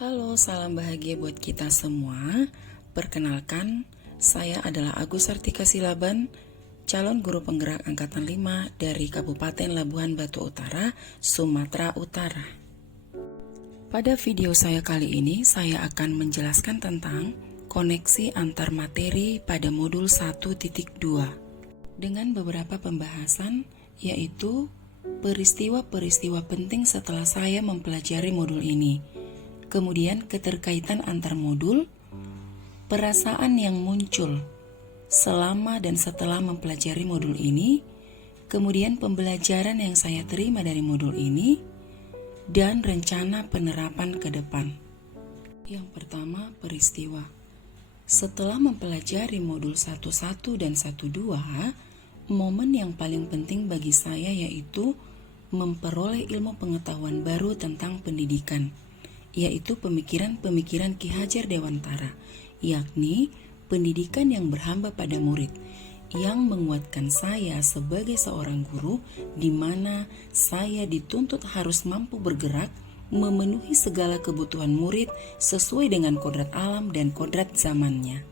Halo, salam bahagia buat kita semua. Perkenalkan, saya adalah Agus Sartika Silaban, calon guru penggerak Angkatan 5 dari Kabupaten Labuhan Batu Utara, Sumatera Utara. Pada video saya kali ini, saya akan menjelaskan tentang koneksi antar materi pada modul 1.2 dengan beberapa pembahasan, yaitu peristiwa-peristiwa penting setelah saya mempelajari modul ini. Kemudian keterkaitan antar modul, perasaan yang muncul selama dan setelah mempelajari modul ini, kemudian pembelajaran yang saya terima dari modul ini, dan rencana penerapan ke depan. Yang pertama, peristiwa. Setelah mempelajari modul 1.1 dan 1.2, momen yang paling penting bagi saya yaitu memperoleh ilmu pengetahuan baru tentang pendidikan, yaitu pemikiran-pemikiran Ki Hajar Dewantara, yakni pendidikan yang berhamba pada murid, yang menguatkan saya sebagai seorang guru, di mana saya dituntut harus mampu bergerak, memenuhi segala kebutuhan murid sesuai dengan kodrat alam dan kodrat zamannya.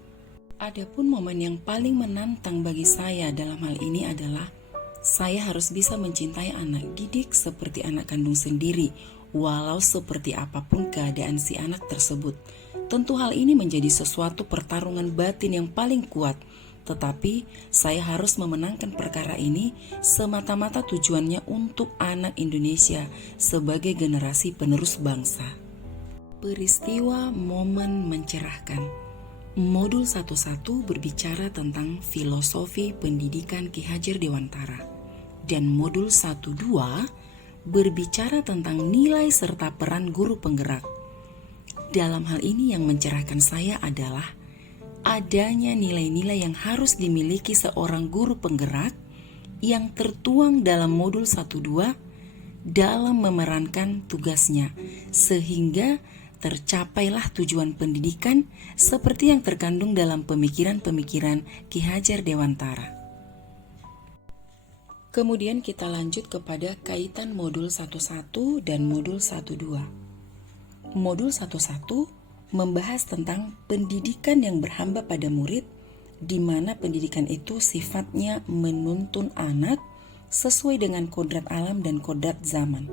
Adapun momen yang paling menantang bagi saya dalam hal ini adalah saya harus bisa mencintai anak didik seperti anak kandung sendiri, walau seperti apapun keadaan si anak tersebut. Tentu hal ini menjadi sesuatu pertarungan batin yang paling kuat, tetapi saya harus memenangkan perkara ini semata-mata tujuannya untuk anak Indonesia sebagai generasi penerus bangsa. Peristiwa momen mencerahkan. Modul 1.1 berbicara tentang filosofi pendidikan Ki Hajar Dewantara, dan modul 1.2 berbicara tentang nilai serta peran guru penggerak. Dalam hal ini yang mencerahkan saya adalah adanya nilai-nilai yang harus dimiliki seorang guru penggerak yang tertuang dalam modul 1.2 dalam memerankan tugasnya, sehingga tercapailah tujuan pendidikan seperti yang terkandung dalam pemikiran-pemikiran Ki Hajar Dewantara. Kemudian kita lanjut kepada kaitan modul 1.1 dan modul 1.2. Modul 1.1 membahas tentang pendidikan yang berhamba pada murid, di mana pendidikan itu sifatnya menuntun anak sesuai dengan kodrat alam dan kodrat zaman.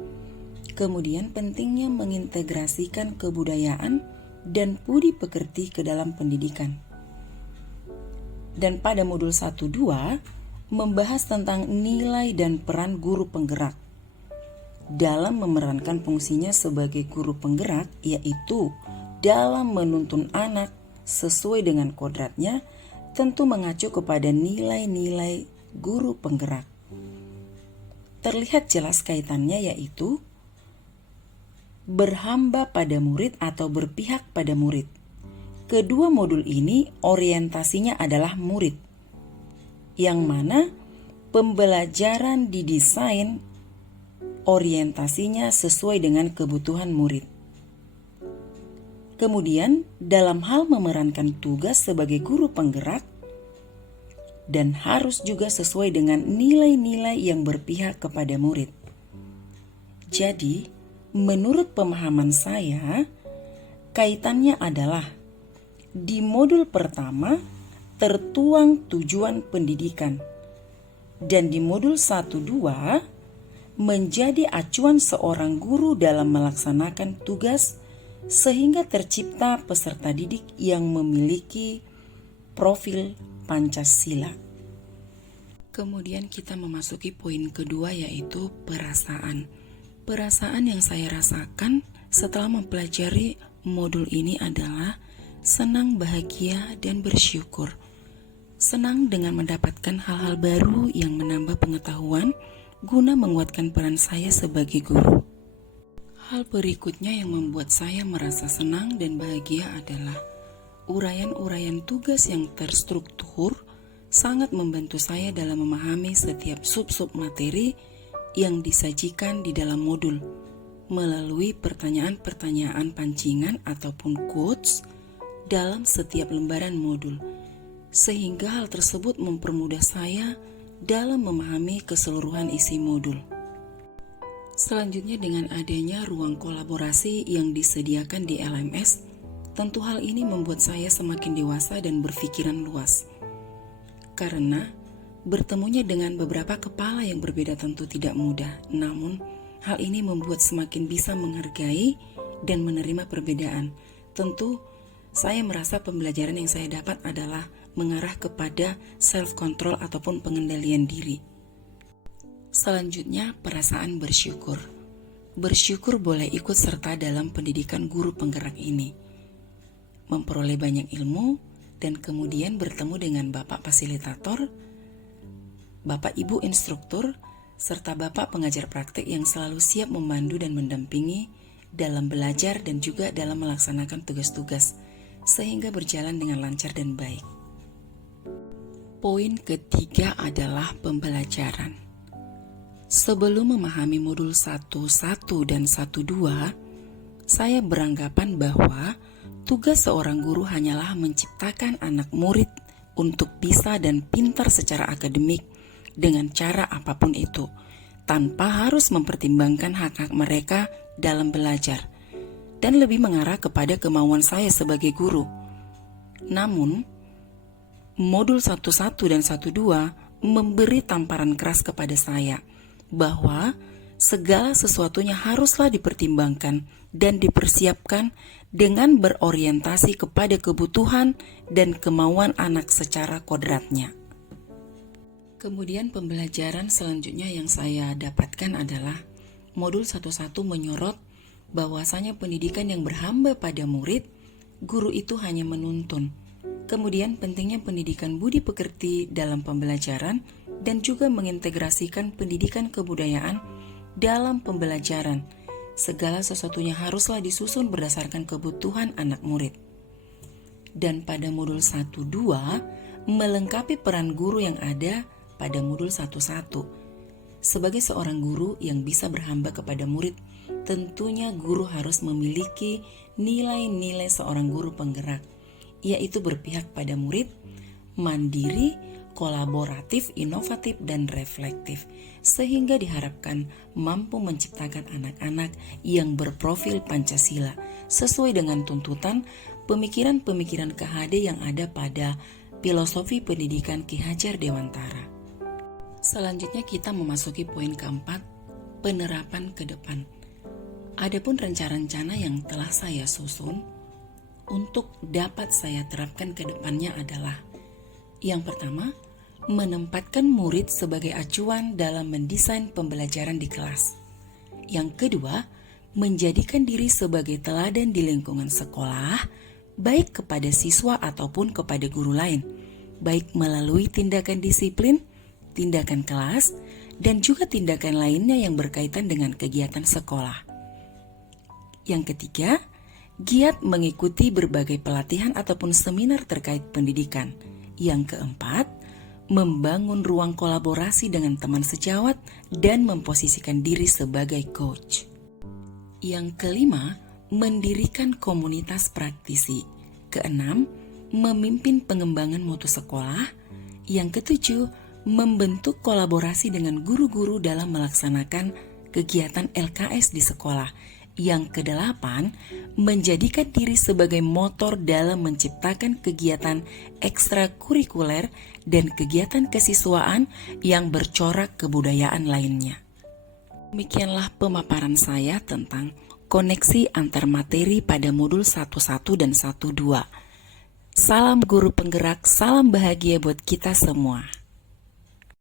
Kemudian pentingnya mengintegrasikan kebudayaan dan budi pekerti ke dalam pendidikan. Dan pada modul 1.2 membahas tentang nilai dan peran guru penggerak dalam memerankan fungsinya sebagai guru penggerak, yaitu dalam menuntun anak sesuai dengan kodratnya, tentu mengacu kepada nilai-nilai guru penggerak. Terlihat jelas kaitannya, yaitu berhamba pada murid atau berpihak pada murid. Kedua modul ini orientasinya adalah murid, yang mana pembelajaran didesain orientasinya sesuai dengan kebutuhan murid. Kemudian dalam hal memerankan tugas sebagai guru penggerak, dan harus juga sesuai dengan nilai-nilai yang berpihak kepada murid. Jadi, menurut pemahaman saya, kaitannya adalah di modul pertama tertuang tujuan pendidikan, dan di modul 1.2 menjadi acuan seorang guru dalam melaksanakan tugas, sehingga tercipta peserta didik yang memiliki profil Pancasila. Kemudian kita memasuki poin kedua, yaitu perasaan. Perasaan yang saya rasakan setelah mempelajari modul ini adalah senang, bahagia, dan bersyukur. Senang dengan mendapatkan hal-hal baru yang menambah pengetahuan guna menguatkan peran saya sebagai guru. Hal berikutnya yang membuat saya merasa senang dan bahagia adalah uraian-uraian tugas yang terstruktur sangat membantu saya dalam memahami setiap sub-sub materi yang disajikan di dalam modul melalui pertanyaan-pertanyaan pancingan ataupun quotes dalam setiap lembaran modul, sehingga hal tersebut mempermudah saya dalam memahami keseluruhan isi modul. Selanjutnya, dengan adanya ruang kolaborasi yang disediakan di LMS, tentu hal ini membuat saya semakin dewasa dan berpikiran luas. Karena bertemunya dengan beberapa kepala yang berbeda tentu tidak mudah, namun hal ini membuat semakin bisa menghargai dan menerima perbedaan. Tentu saya merasa pembelajaran yang saya dapat adalah mengarah kepada self-control ataupun pengendalian diri. Selanjutnya, perasaan bersyukur. Bersyukur boleh ikut serta dalam pendidikan guru penggerak ini. Memperoleh banyak ilmu dan kemudian bertemu dengan Bapak Fasilitator, Bapak Ibu Instruktur, serta Bapak Pengajar Praktik yang selalu siap membantu dan mendampingi dalam belajar dan juga dalam melaksanakan tugas-tugas, sehingga berjalan dengan lancar dan baik. Poin ketiga adalah pembelajaran. Sebelum memahami modul 1.1 dan 1.2, saya beranggapan bahwa tugas seorang guru hanyalah menciptakan anak murid untuk bisa dan pintar secara akademik dengan cara apapun itu, tanpa harus mempertimbangkan hak-hak mereka dalam belajar, dan lebih mengarah kepada kemauan saya sebagai guru. Namun, modul 1.1 dan 1.2 memberi tamparan keras kepada saya bahwa segala sesuatunya haruslah dipertimbangkan dan dipersiapkan dengan berorientasi kepada kebutuhan dan kemauan anak secara kodratnya. Kemudian pembelajaran selanjutnya yang saya dapatkan adalah modul 1.1 menyorot bahwasanya pendidikan yang berhamba pada murid, guru itu hanya menuntun. Kemudian pentingnya pendidikan budi pekerti dalam pembelajaran dan juga mengintegrasikan pendidikan kebudayaan dalam pembelajaran. Segala sesuatunya haruslah disusun berdasarkan kebutuhan anak murid. Dan pada modul 1.2 melengkapi peran guru yang ada pada modul 1.1. Sebagai seorang guru yang bisa berhamba kepada murid, tentunya guru harus memiliki nilai-nilai seorang guru penggerak, yaitu berpihak pada murid, mandiri, kolaboratif, inovatif, dan reflektif, sehingga diharapkan mampu menciptakan anak-anak yang berprofil Pancasila sesuai dengan tuntutan pemikiran-pemikiran KHD yang ada pada filosofi pendidikan Ki Hajar Dewantara. Selanjutnya kita memasuki poin keempat, penerapan ke depan. Adapun rencana-rencana yang telah saya susun untuk dapat saya terapkan ke depannya adalah: yang pertama, menempatkan murid sebagai acuan dalam mendesain pembelajaran di kelas. Yang kedua, menjadikan diri sebagai teladan di lingkungan sekolah, baik kepada siswa ataupun kepada guru lain, baik melalui tindakan disiplin, tindakan kelas, dan juga tindakan lainnya yang berkaitan dengan kegiatan sekolah. Yang ketiga, giat mengikuti berbagai pelatihan ataupun seminar terkait pendidikan. Yang keempat, membangun ruang kolaborasi dengan teman sejawat dan memposisikan diri sebagai coach. Yang kelima, mendirikan komunitas praktisi. Keenam, memimpin pengembangan mutu sekolah. Yang ketujuh, membentuk kolaborasi dengan guru-guru dalam melaksanakan kegiatan LKS di sekolah. Yang kedelapan, menjadikan diri sebagai motor dalam menciptakan kegiatan ekstrakurikuler dan kegiatan kesiswaan yang bercorak kebudayaan lainnya. Demikianlah pemaparan saya tentang koneksi antar materi pada modul 1.1 dan 1.2. Salam guru penggerak, salam bahagia buat kita semua.